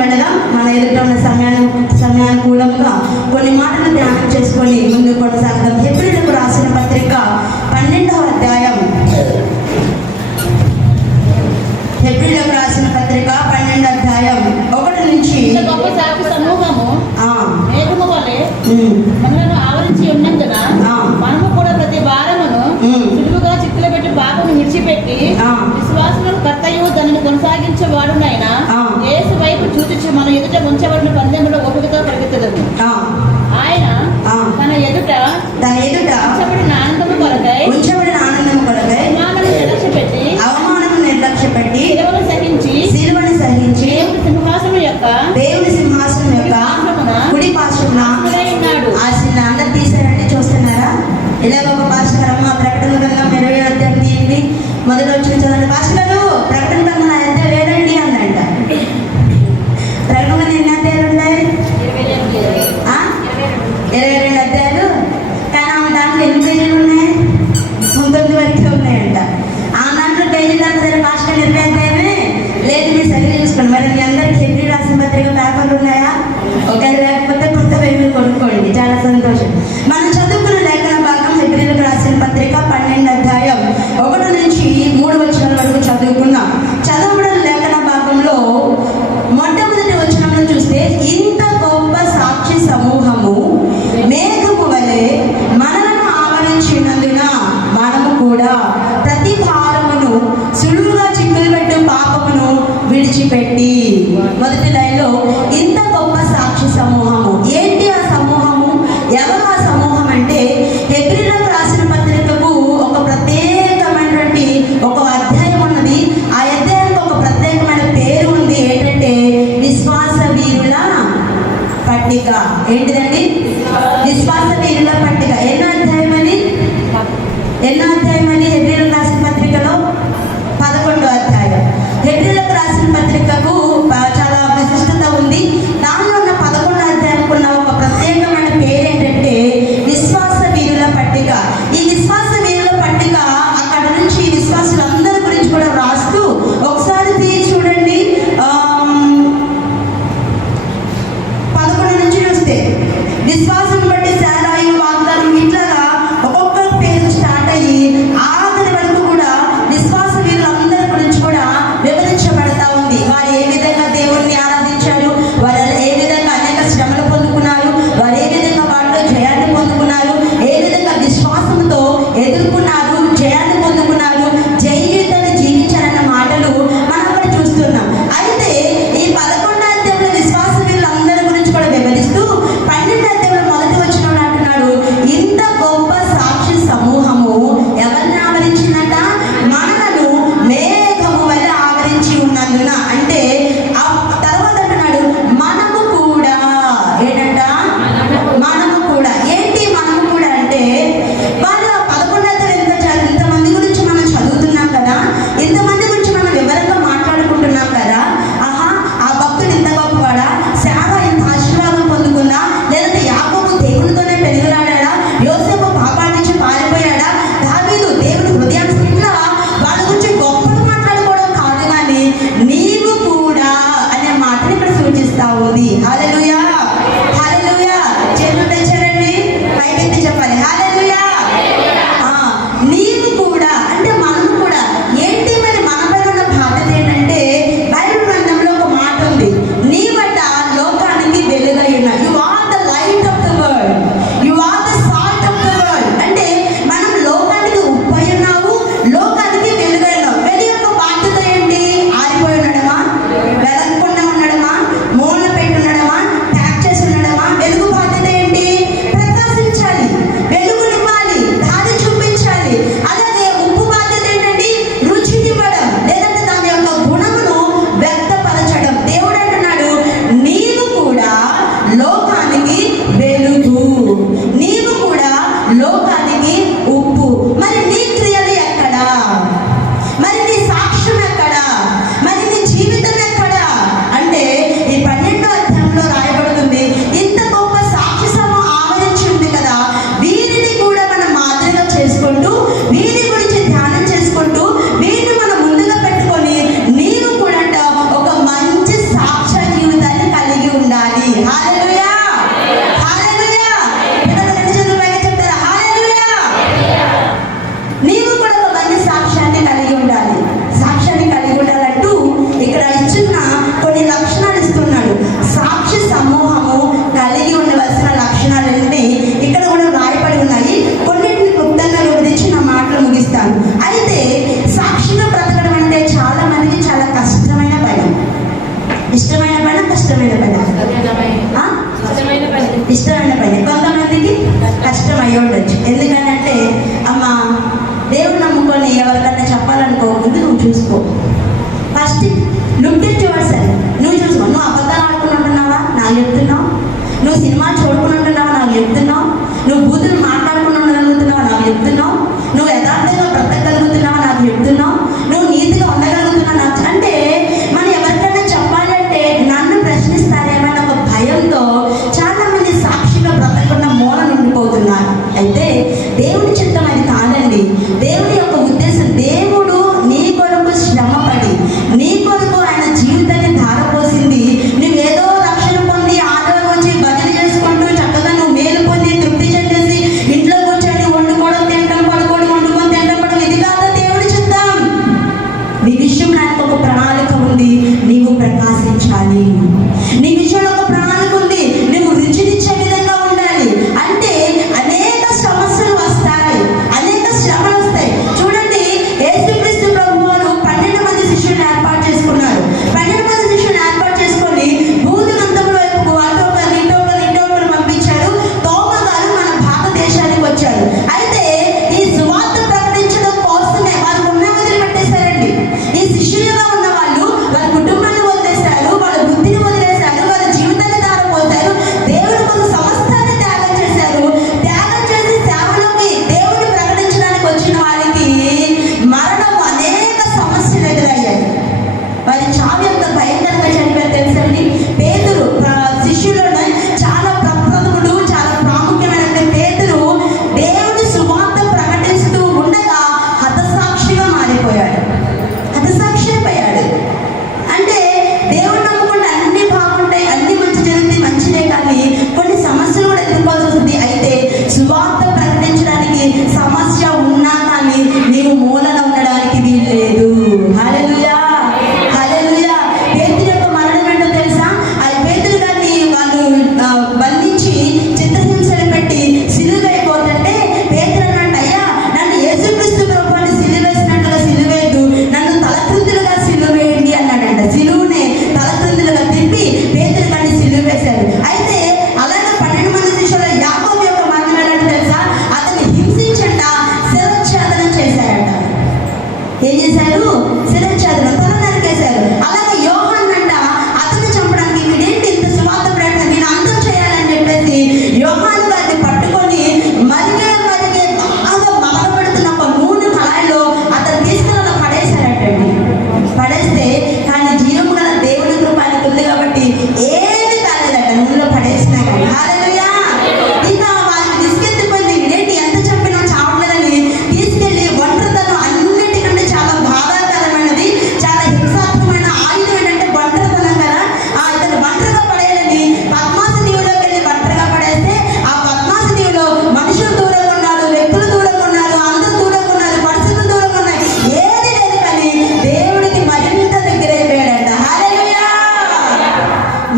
వెళ్ళగా మన ఎదుట ఉన్న సమయాను సమయానుకూలంగా కొన్ని మాటలు ధ్యానం చేసుకొని ముందు కొనసాగడం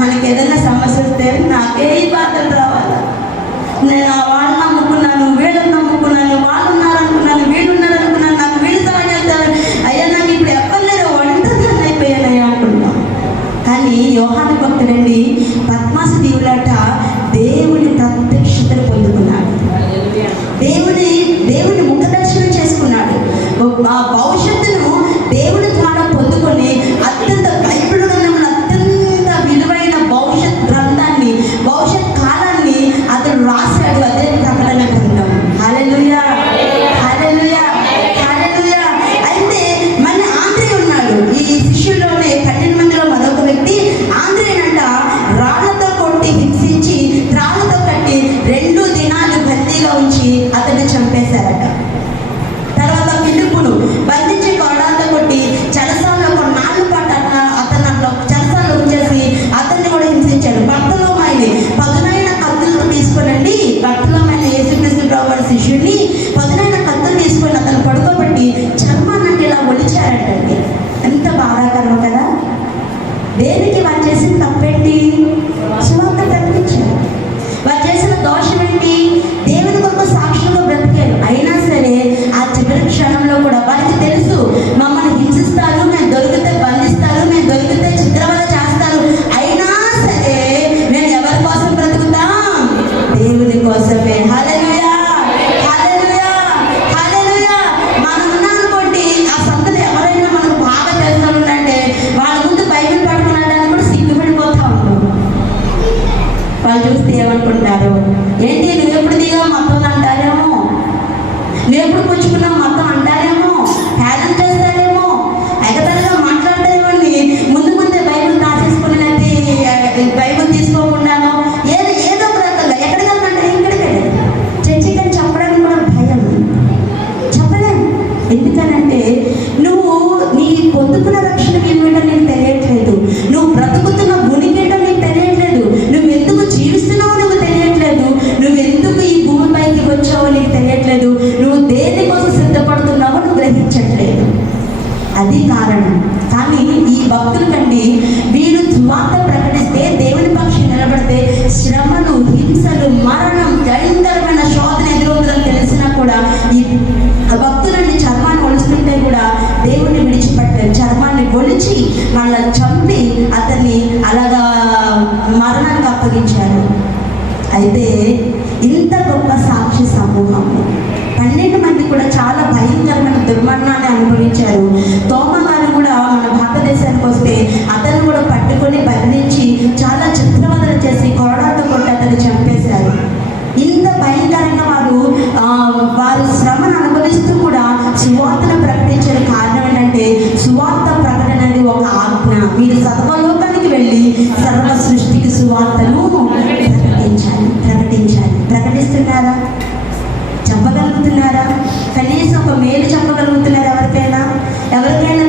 మనకి ఏదైనా సమస్య వస్తే నాకే ఈ బాధలు రావాలి. నేను ఆ వాళ్ళని నమ్ముకున్నాను వీళ్ళని నమ్ముకున్నాను వాళ్ళు ఉన్నారనుకున్నాను వీళ్ళు ఉన్నారనుకున్నాను నాకు వీళ్ళు సహాయం చేస్తారు. అయ్యా నాకు ఇప్పుడు ఎవ్వరు లేరు ఒంటరిదాన్ని అయిపోయానయ్యా అనుకుంటున్నాను కానీ యోహాను రండి మాట్లాడతాము కదా? దేనికి వారు చేసిన తప్పేంటి? సువార్త ప్రకటించారు. వారు చేసిన దోషం ఏంటి దేవుని కొరకు సాక్షి చేస్తున్నారు ప్రతి కారణం. కానీ ఈ భక్తుల కంటే వీరు ధృవార్త ప్రకటిస్తే దేవుని పక్షి నిలబడితే శ్రమలు హింసలు మరణం భయంకరమైన శోధన ఎదురవుతుందని తెలిసినా కూడా ఈ భక్తులని చర్మాన్ని ఒలుస్తుంటే కూడా దేవుణ్ణి విడిచిపెట్టే చర్మాన్ని ఒలిచి వాళ్ళని చంపి అతన్ని అలాగా మరణానికి అప్పగించారు. అయితే ఇంత గొప్ప సాక్షి సమూహం. అనేక మంది కూడా చాలా భయంకరమైన దుర్మరణాన్ని అనుభవించారు. తోమ గారు కూడా మన భారతదేశానికి వస్తే అతను కూడా పట్టుకొని బంధించి ఎవరికైనా ఎవరికైనా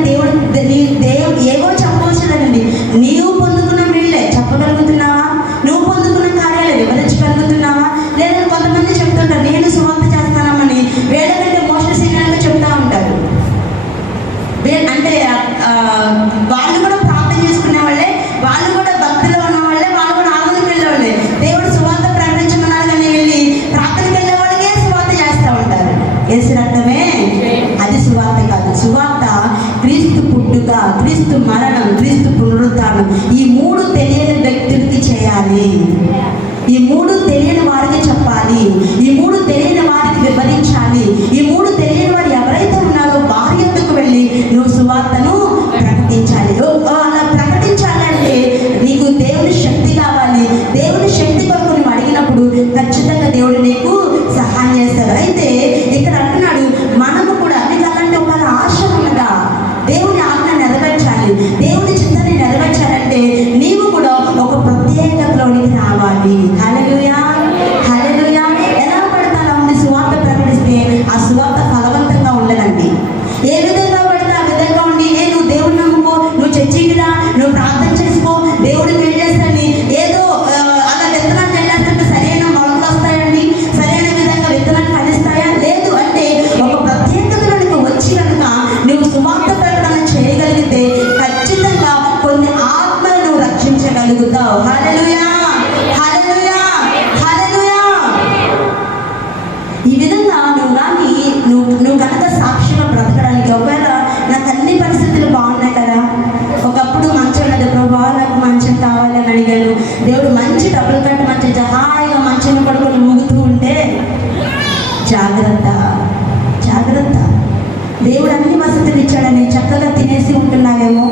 దేవుడు అన్ని వసతులు ఇచ్చాడని చక్కగా తినేసి ఉంటున్నావేమో.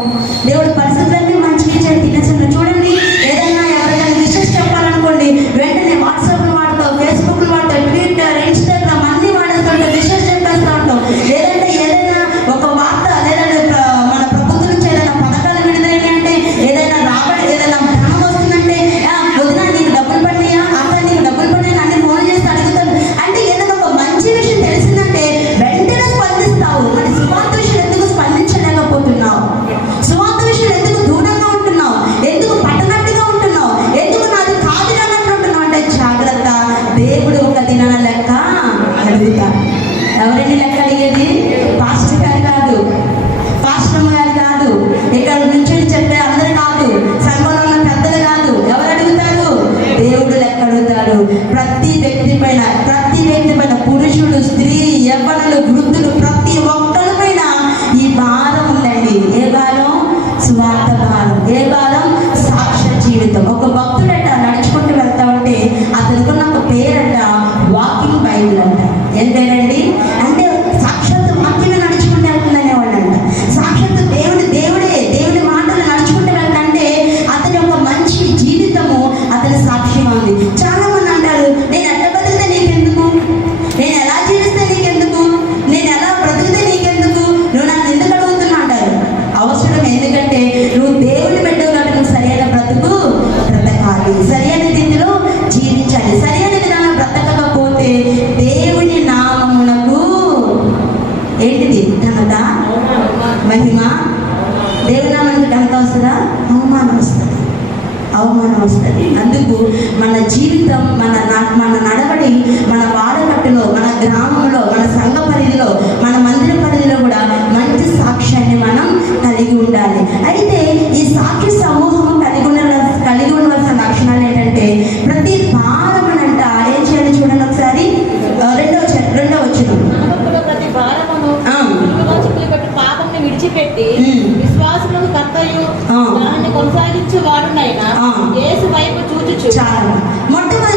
എന്താണ് వస్తుందా అవమానం వస్తుంది. అవమానం వస్తుంది. అందుకు మన జీవితం మన మన నడవడి మన వాడకట్టులో మన గ్రామంలో మన సంఘ పరిధిలో మన మందిర పరిధిలో కూడా మంచి సాక్ష్యాన్ని మనం కలిగి ఉండాలి. అయితే ఈ సాక్షి సమూహం కలిగి ఉన్న కలిగి ఉండవలసిన లక్షణాలు ఏంటంటే ప్రతి భారమనంట ఏం చేయాలి చూడండి ఒకసారి? రెండవ రెండవ వచ్చిన పాపంని విడిచిపెట్టి চার মর্তমান